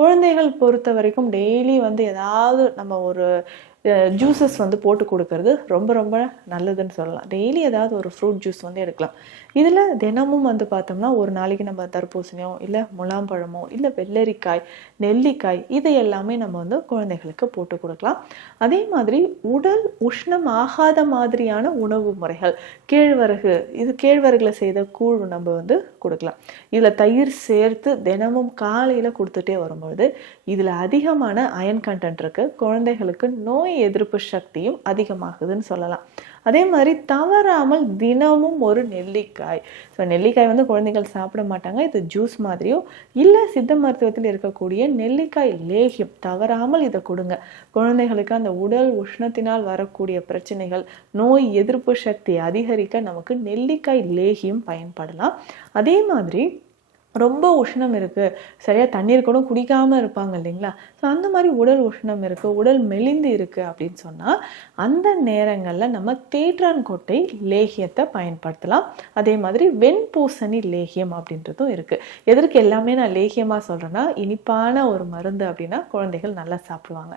குழந்தைகள் பொறுத்த வரைக்கும் டெய்லி வந்து ஏதாவது நம்ம ஒரு ஜூஸஸ் வந்து போட்டு கொடுக்கறது ரொம்ப ரொம்ப நல்லதுன்னு சொல்லலாம். டெய்லி ஏதாவது ஒரு ஃப்ரூட் ஜூஸ் வந்து எடுக்கலாம். இதில் தினமும் வந்து பார்த்தோம்னா ஒரு நாளைக்கு நம்ம தர்பூசணியோ இல்லை முலாம்பழமோ இல்லை வெள்ளரிக்காய், நெல்லிக்காய் இதை எல்லாமே நம்ம வந்து குழந்தைகளுக்கு போட்டு கொடுக்கலாம். அதே மாதிரி உடல் உஷ்ணம் ஆகாத மாதிரியான உணவு முறைகள், கேழ்வரகுல செய்த கூழ் நம்ம வந்து கொடுக்கலாம். இதில் தயிர் சேர்த்து தினமும் காலையில் கொடுத்துட்டே வரும்பொழுது இதில் அதிகமான அயன் கண்டென்ட் இருக்குது. குழந்தைகளுக்கு நோய் எதிர்ப்பு சக்தியும் அதிகமாகுதுன்னு சொல்லலாம். அதே மாதிரி தவறாமல் தினமும் ஒரு நெல்லிக்காய், நெல்லிக்காய் வந்து குழந்தைகள் சாப்பிட மாட்டாங்க, இது ஜூஸ் மாதிரியோ இல்லை சித்த மருத்துவத்தில் இருக்கக்கூடிய நெல்லிக்காய் லேகியம் தவறாமல் இதை கொடுங்க. குழந்தைகளுக்கு அந்த உடல் உஷ்ணத்தினால் வரக்கூடிய பிரச்சனைகள், நோய் எதிர்ப்பு சக்தி அதிகரிக்க நமக்கு நெல்லிக்காய் லேகியம் பயன்படலாம். அதே மாதிரி ரொம்ப உஷ்ணம் இருக்குது, சரியாக தண்ணீர் கூட குடிக்காமல் இருப்பாங்க இல்லைங்களா? ஸோ அந்த மாதிரி உடல் உஷ்ணம் இருக்குது, உடல் மெலிந்து இருக்குது அப்படின்னு சொன்னால் அந்த நேரங்களில் நம்ம தேற்றான் கொட்டை லேகியத்தை பயன்படுத்தலாம். அதே மாதிரி வெண்பூசணி லேகியம் அப்படின்றதும் இருக்குது. எதற்கு எல்லாமே நான் லேகியமாக சொல்கிறேன்னா, இனிப்பான ஒரு மருந்து அப்படின்னா குழந்தைகள் நல்லா சாப்பிடுவாங்க.